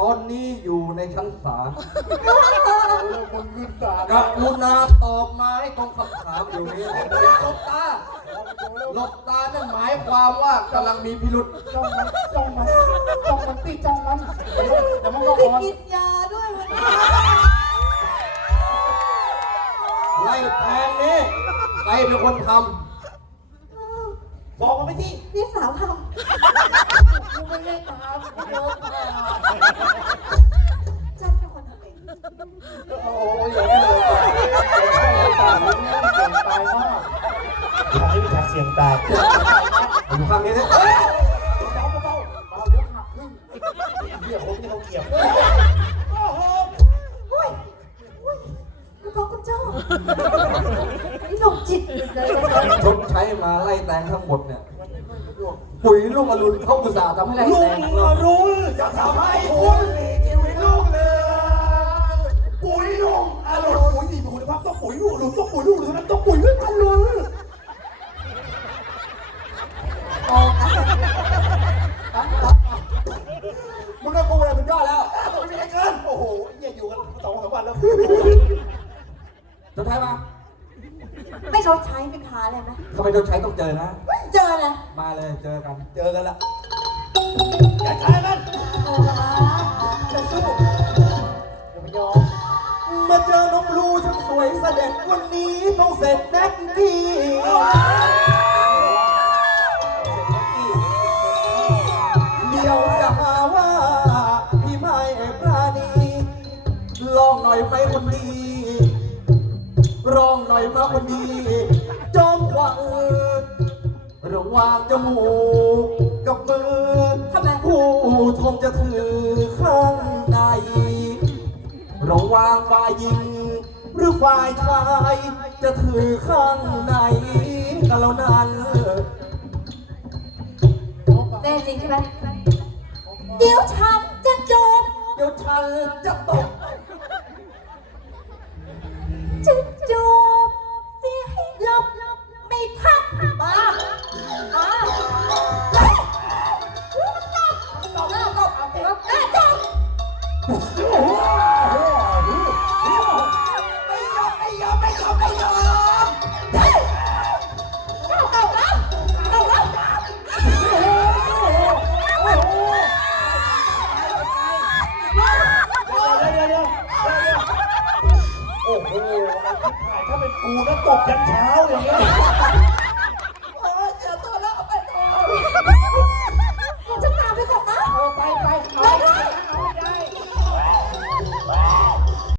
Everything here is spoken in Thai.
ตอนนี้อยู่ในชั้นศาลมึงขึ้นศาลกรุณาตอบมาให้กรงคำถามอยู่นี้อย่าหลบตาหลบตานั่นหมายความว่ากำลังมีพิรุษจ้องมันจ้องมันจ้องมันตีจ้องมันแต่มันก็พอนกินยาด้วยมันไล่แทงนี่ใครเป็นคนทำบอกมาไปที่พี่สาวทำ กูไม่ได้ตามกูเดินมาำฉันเป็นคนทำเองโอ้ยอย่าได้เลยตายมึงนี่เก่งตายมากทำให้มีทางเสียงตายอยู่ข้างนี้นะเบาเบาเบาเบาเดี๋ยวหักครึ่งเหี้ยคนที่เขาเกี่ยวโอ้โหอุ้ยอุ้ยคุณพ่อคุณเจ้านี่หลงจิตเลยชดใช้มาไล่แตงทั้งหมดเนี่ย ปุ๋ยลูกอรุณเขาอุตส่าห์ทำให้ไล่ลุแตงอรุณจะทำให้คุณมีชีวิตลุงเลยปุ๋ยลุงอรุณปุ๋ยดีมีคุณภาพต้องปุ๋ยลุงอรุณต้องปุ๋ยลุงอรุณนั้นต้องปุ๋ยลุงอรุณโอ้กันมึงก็กูอะไรเป็นยอดแล้วไม่มีใครเกินโอ้โหเยี่ยอยู่กันสองสามวันแล้วชดใช้มาไม่ชดใช้เป็นค้าเลยไหมทำไมชดใช้ต้องเจอนะ มาเลยเจอกัน เจอกันละอย่าใช้มันออนะจะสู้อย่าไปยอมมาเจอน้องลูช่างสวยเสด็จวันนี้ต้องเสร็จแน็กกี้เดี๋ยวจะหาว่าพี่ไม่ปราณีลองหน่อยไหมคนดีลองหน่อยมาคนดี จอมขวัญ ว่างจมูกกับมือทำไมผู้ทงจะถือข้างในระหว่างฝ่ายหญิง หรือฝ่ายชายจะถือข้างในกันแล้วนั้นแน่จริงใช่ไหมเดี๋ยวฉันจะจบเดี๋ยวฉันจะตก ไม่ยอมไม่ยอมไม่ยอมไม่ยอมเฮ้ยเก่าเก่าเก่าเก่าเก่าเดี๋ยวเดี๋ยวเดี๋ยวเดี๋ยวโอ้โหถ้าเป็นกูนะตกยันเช้าอย่างเงี้ย โอ้ยต้วเอาไปต่อ